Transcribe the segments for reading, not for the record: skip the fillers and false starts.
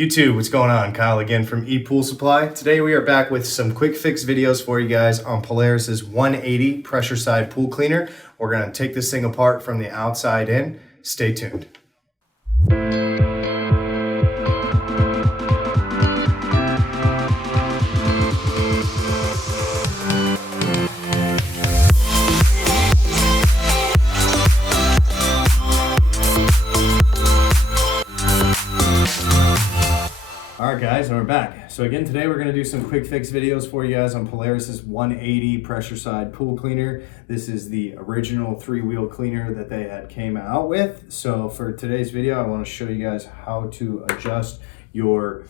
YouTube, what's going on? Kyle again from ePoolSupply. Today we are back with some quick fix videos for you guys on Polaris's 180 pressure side pool cleaner. We're going to take this thing apart from the outside in. Stay tuned. Alright guys, and we're back. So again, today we're going to do some quick fix videos for you guys on Polaris's 180 pressure side pool cleaner. This is the original 3-wheel cleaner that they had came out with. So for today's video, I want to show you guys how to adjust your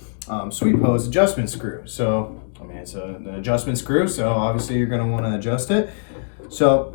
sweep hose adjustment screw. So, it's an adjustment screw, so obviously you're going to want to adjust it. So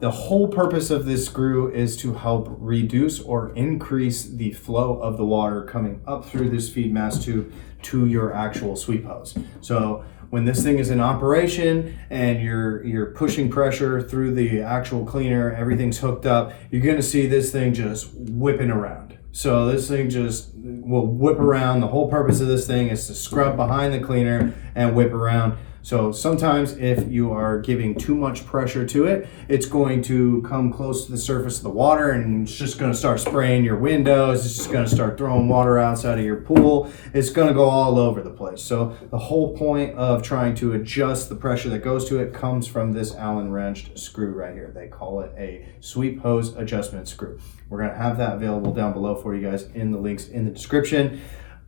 the whole purpose of this screw is to help reduce or increase the flow of the water coming up through this feed mass tube to your actual sweep hose. So when this thing is in operation and you're pushing pressure through the actual cleaner, everything's hooked up, you're gonna see this thing just whipping around. So this thing just will whip around. The whole purpose of this thing is to scrub behind the cleaner and whip around. So sometimes if you are giving too much pressure to it, it's going to come close to the surface of the water and it's just going to start spraying your windows. It's just going to start throwing water outside of your pool. It's going to go all over the place. So the whole point of trying to adjust the pressure that goes to it comes from this Allen wrenched screw right here. They call it a sweep hose adjustment screw. We're going to have that available down below for you guys in the links in the description.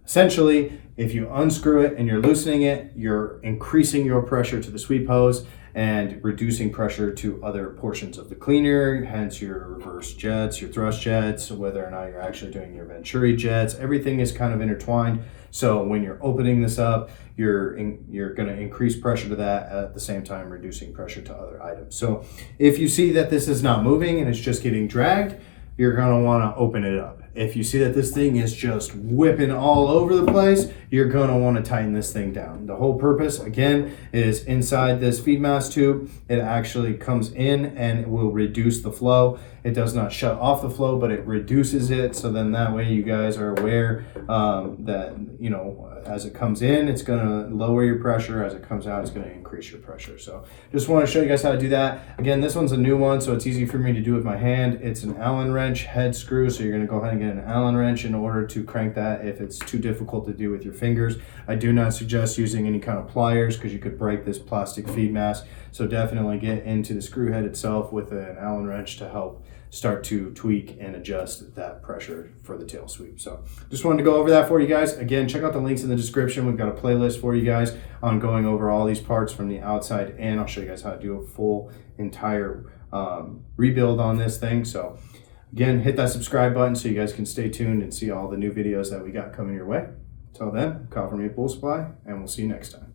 Essentially, if you unscrew it and you're loosening it, you're increasing your pressure to the sweep hose and reducing pressure to other portions of the cleaner, hence your reverse jets, your thrust jets, whether or not you're actually doing your venturi jets. Everything is kind of intertwined. So when you're opening this up, you're going to increase pressure to that at the same time reducing pressure to other items. So if you see that this is not moving and it's just getting dragged, you're going to want to open it up. If you see that this thing is just whipping all over the place, you're going to want to tighten this thing down. The whole purpose, again, is inside this feed mass tube. It actually comes in and it will reduce the flow. It does not shut off the flow, but it reduces it. So then that way you guys are aware that, as it comes in, it's going to lower your pressure. As it comes out, it's going to increase your pressure. So just want to show you guys how to do that. Again, this one's a new one, so it's easy for me to do with my hand. It's an Allen wrench head screw, so you're going to go ahead and get an Allen wrench in order to crank that if it's too difficult to do with your fingers. I do not suggest using any kind of pliers because you could break this plastic feed mass. So definitely get into the screw head itself with an Allen wrench to help start to tweak and adjust that pressure for the tail sweep. So just wanted to go over that for you guys. Again, check out the links in the description. We've got a playlist for you guys on going over all these parts from the outside in. I'll show you guys how to do a full entire rebuild on this thing. So again, hit that subscribe button so you guys can stay tuned and see all the new videos that we got coming your way. Until then, Kyle from ePoolSupply, and we'll see you next time.